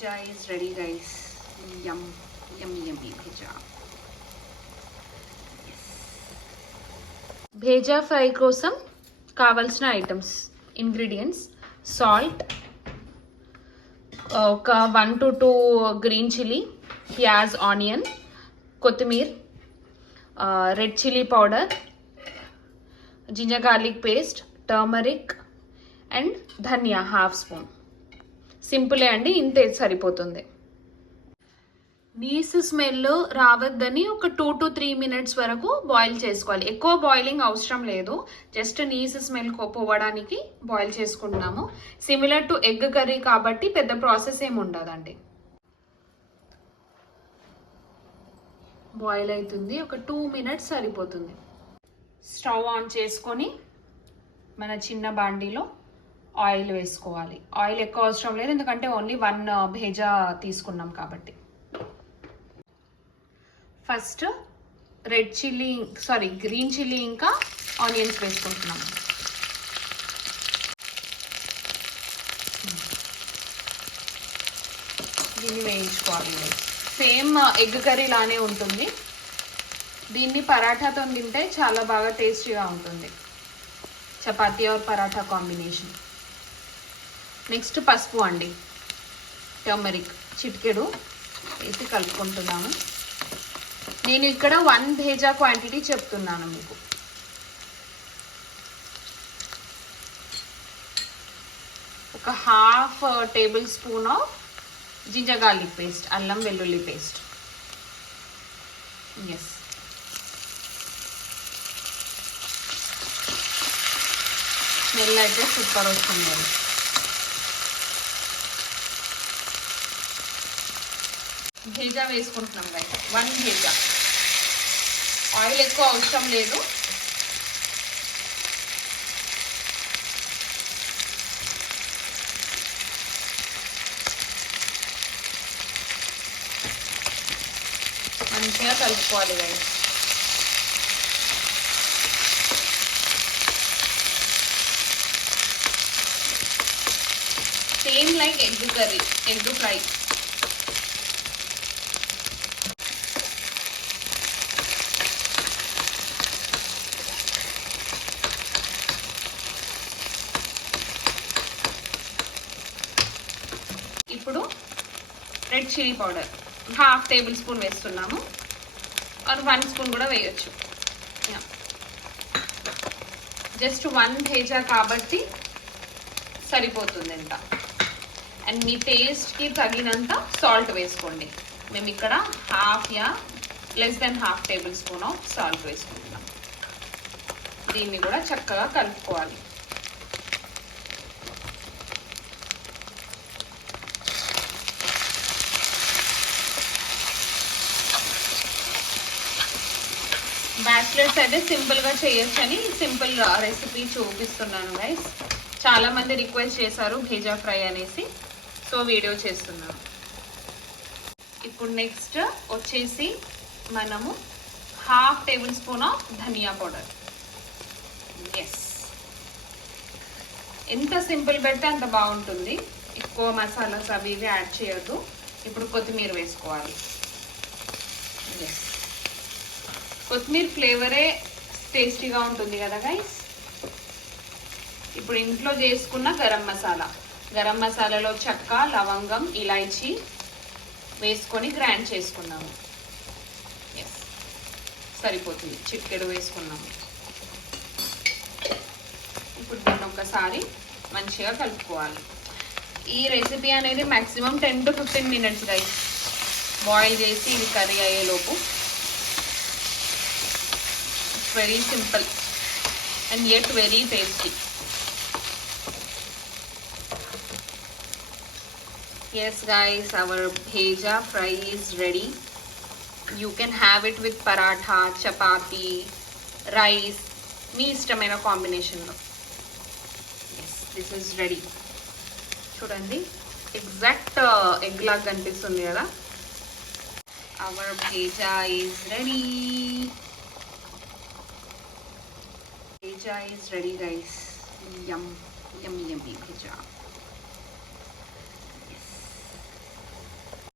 bheja is ready, guys. Yum, yummy, yummy bheja. Yes. Bheja fry kosam కావాల్సిన items ingredients salt, ఒక 1 to 2 green chilli, ప్యాజ్, onion, కొత్తిమీర, red chilli powder, ginger garlic paste, turmeric and dhania half spoon. సింపులే అండి, ఇంతే సరిపోతుంది. నీసు smell రావద్దని ఒక 2 to 3 minutes వరకు బాయిల్ చేసుకోవాలి. ఎక్కువ బాయిలింగ్ అవసరం లేదు, జస్ట్ నీసు స్మెల్ పోవడానికి బాయిల్ చేసుకుంటున్నాము. సిమిలర్ టు ఎగ్ కర్రీ కాబట్టి పెద్ద ప్రాసెస్ ఏమి ఉండదండి. బాయిల్ అవుతుంది, ఒక 2 minutes సరిపోతుంది. స్టవ్ ఆన్ చేసుకొని మన చిన్న బాండీలో ఆయిల్ వేసుకోవాలి. ఆయిల్ ఎక్కువ అవసరం లేదు, ఎందుకంటే ఓన్లీ 1 భేజా తీసుకున్నాం కాబట్టి. ఫస్ట్ గ్రీన్ చిల్లీ ఇంకా ఆనియన్స్ వేసుకుంటున్నాం. దీన్ని వేయించుకోవాలి. సేమ్ ఎగ్ కర్రీ లానే ఉంటుంది. దీన్ని పరాఠాతో తింటే చాలా బాగా టేస్టీగా ఉంటుంది. Chapati or paratha combination. Next పసుపు అండి, టర్మరిక్ చిటికెడు వేసి కలుపుకుంటున్నాము. నేను ఇక్కడ 1 భేజా క్వాంటిటీ చెప్తున్నాను మీకు. ఒక half table spoon of ginger garlic paste, అల్లం వెల్లుల్లి పేస్ట్. ఎస్, స్మెల్ అయితే సూపర్ వస్తుంది. భేజా వేసుకుంటున్నాం కదా, 1 భేజా. ఆయిల్ ఎక్కువ అవసరం లేదు. మంచిగా కలుపుకోవాలి guys. Same like egg curry, egg fry. ఇప్పుడు red chilli powder half table spoon వేస్తున్నాము, ఆర్ 1 స్పూన్ కూడా వేయచ్చు. జస్ట్ 1 భేజా కాబట్టి సరిపోతుంది ఇంత. అండ్ మీ టేస్ట్కి తగినంత సాల్ట్ వేసుకోండి. మేము ఇక్కడ less than half table spoon of salt వేసుకుంటున్నాం. దీన్ని కూడా చక్కగా కలుపుకోవాలి. బ్యాచిలర్స్ అయితే సింపుల్గా చేయొచ్చని సింపుల్ రెసిపీ చూపిస్తున్నాను గైస్. చాలామంది రిక్వెస్ట్ చేశారు భేజా ఫ్రై అనేసి, సో వీడియో చేస్తున్నాను. ఇప్పుడు నెక్స్ట్ వచ్చేసి మనము half table spoon of dhania powder. Yes, ఎంత సింపుల్ పెడితే అంత బాగుంటుంది. ఎక్కువ మసాలాస్ అవి ఇవి యాడ్ చేయొద్దు. ఇప్పుడు కొత్తిమీర వేసుకోవాలి. ఎస్, కొత్తిమీర ఫ్లేవరే టేస్టీగా ఉంటుంది కదా గైస్. ఇప్పుడు ఇంట్లో చేసుకున్న గరం మసాలాలో చెక్క, లవంగం, ఇలాచీ వేసుకొని గ్రైండ్ చేసుకున్నాము. ఎస్, సరిపోతుంది. చిటికెడు వేసుకున్నాము. ఇప్పుడు దీన్ని ఒకసారి మంచిగా కలుపుకోవాలి. ఈ రెసిపీ అనేది maximum 10 to 15 minutes guys boil చేసి ఇది కర్రీ అయ్యేలోపు. Very simple and yet very tasty. Yes guys, our bheja fry is ready. You can have it with paratha, chapati, rice, మీ ఇష్టమైన కాంబినేషన్లో. Yes, this is ready. చూడండి, exact egg లాగా కనిపిస్తుంది కదా. Our bheja is ready. Bheja is ready guys. Yum, yummy, yummy bheja.